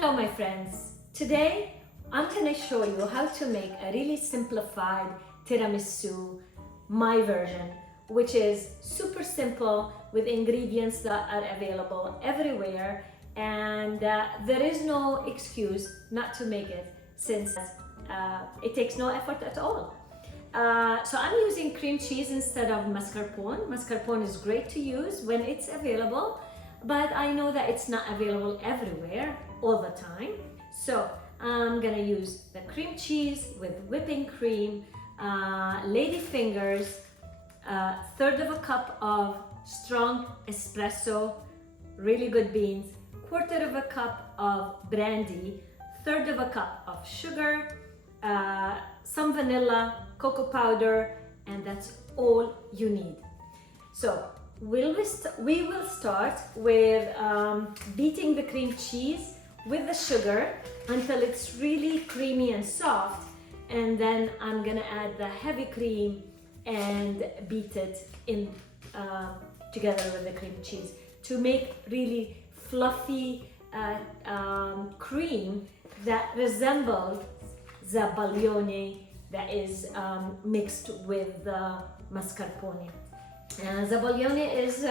Hello my friends. Today I'm going to show you how to make a really simplified tiramisu, my version, which is super simple with ingredients that are available everywhere, and there is no excuse not to make it since it takes no effort at all. So I'm using cream cheese instead of mascarpone. Mascarpone is great to use when it's available, but I know that it's not available everywhere all the time. So I'm gonna use the cream cheese with whipping cream, Ladyfingers, third of a cup of strong espresso, really good beans, quarter of a cup of brandy, third of a cup of sugar, some vanilla, cocoa powder, and that's all you need. So we will start with beating the cream cheese with the sugar until it's really creamy and soft, and then I'm gonna add the heavy cream and beat it in together with the cream cheese to make really fluffy cream that resembles the baglione that is mixed with the mascarpone. The baglione is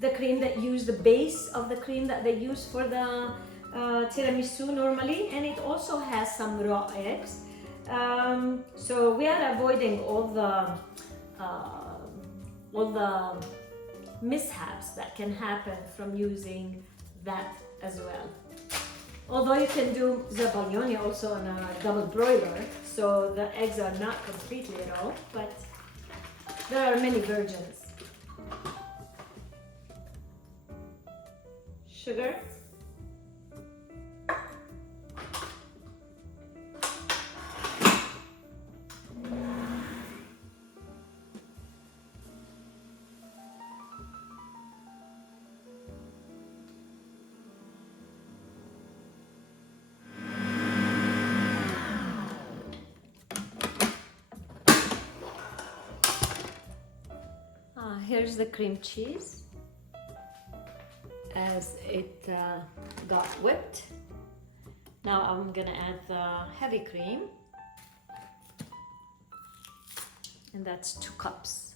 the cream that use the base of the cream that they use for the tiramisu normally, and it also has some raw eggs. So we are avoiding all the mishaps that can happen from using that as well. Although you can do the baglione also on a double broiler, so the eggs are not completely raw, but there are many versions. Sugar, here's the cream cheese as it got whipped. Now I'm gonna add the heavy cream, and that's 2 cups.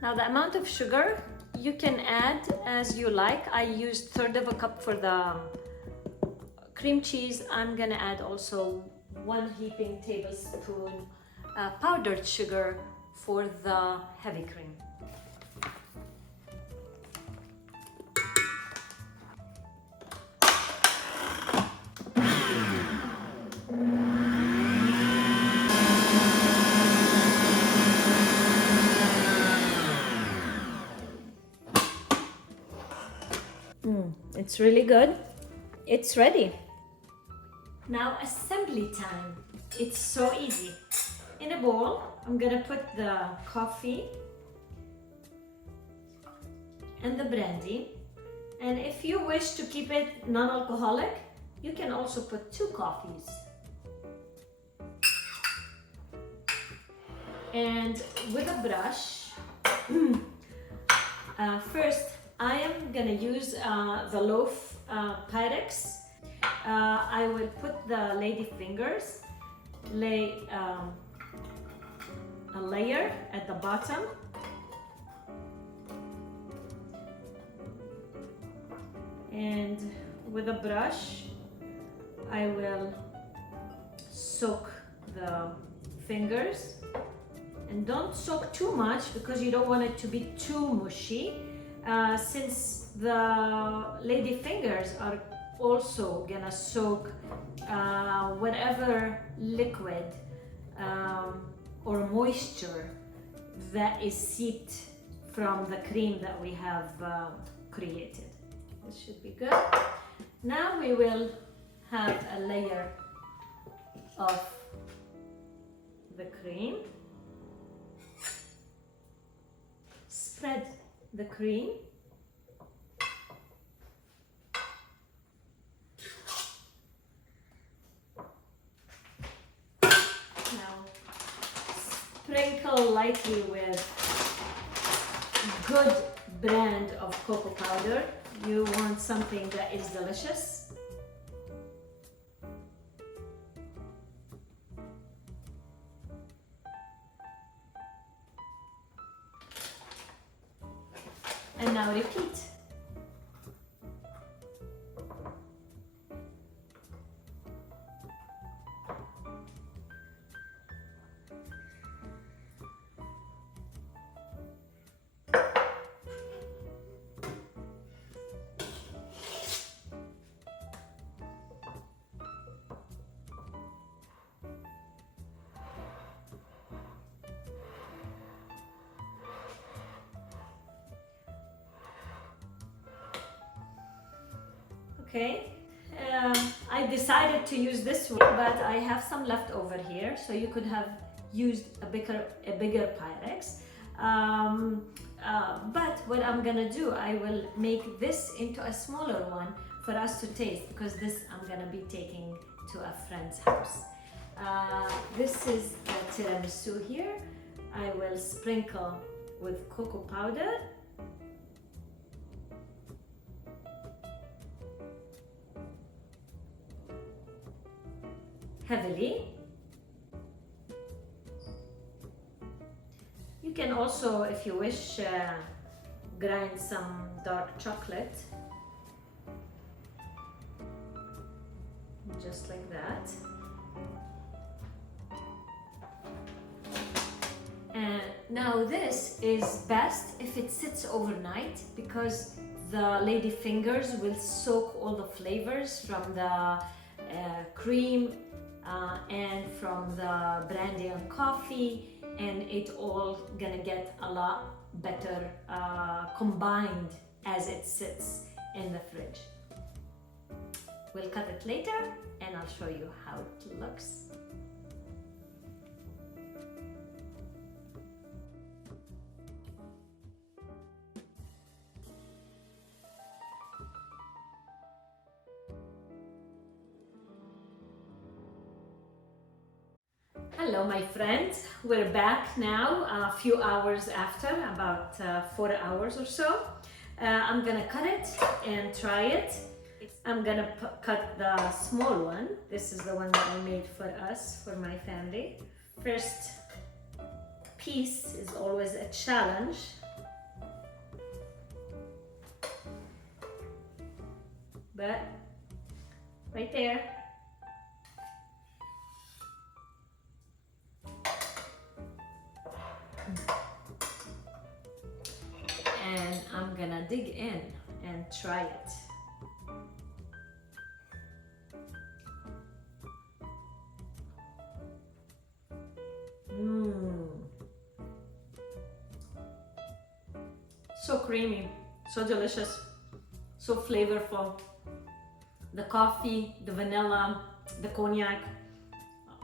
Now the amount of sugar you can add as you like. I used third of a cup for the cream cheese. I'm gonna add also 1 heaping tablespoon powdered sugar for the heavy cream. It's really good. It's ready. Now assembly time. It's so easy. In a bowl, I'm gonna put the coffee and the brandy. And if you wish to keep it non-alcoholic, you can also put 2 coffees. And with a brush, first I am gonna use the loaf Pyrex. I will put the Ladyfingers, lay a layer at the bottom, and with a brush I will soak the fingers, and don't soak too much because you don't want it to be too mushy, since the Ladyfingers are also gonna soak whatever liquid or moisture that is seeped from the cream that we have created. This should be good. Now we will have a layer of the cream. Spread the cream. Now sprinkle sprinkle lightly with good brand of cocoa powder. You want something that is delicious. And now repeat. Okay, I decided to use this one, but I have some left over here, so you could have used a bigger Pyrex. But what I'm gonna do, I will make this into a smaller one for us to taste, because this I'm gonna be taking to a friend's house. This is the tiramisu here. I will sprinkle with cocoa powder. Heavily. You can also, if you wish, grind some dark chocolate, just like that. And now this is best if it sits overnight, because the Ladyfingers will soak all the flavors from the cream and from the brandy and coffee, and it all gonna get a lot better combined as it sits in the fridge. We'll cut it later and I'll show you how it looks. Hello my friends, we're back now a few hours after, about 4 hours or so. I'm gonna cut it and try it. I'm gonna cut the small one. This is the one that I made for us, for my family. First piece is always a challenge. But right there. And I'm gonna dig in and try it. So creamy, so delicious, so flavorful. The coffee, the vanilla, the cognac,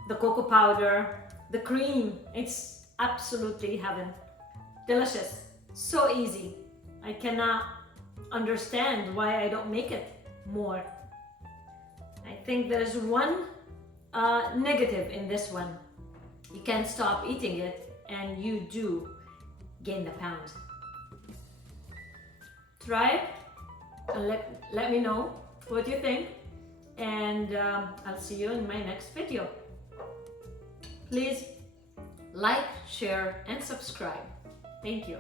the cocoa powder, the cream, it's absolutely heaven. Delicious, so easy. I cannot understand why I don't make it more. I think there's one negative in this one. You can't stop eating it and you do gain the pounds. Try it and let me know what you think, and I'll see you in my next video. Please like, share and subscribe. Thank you.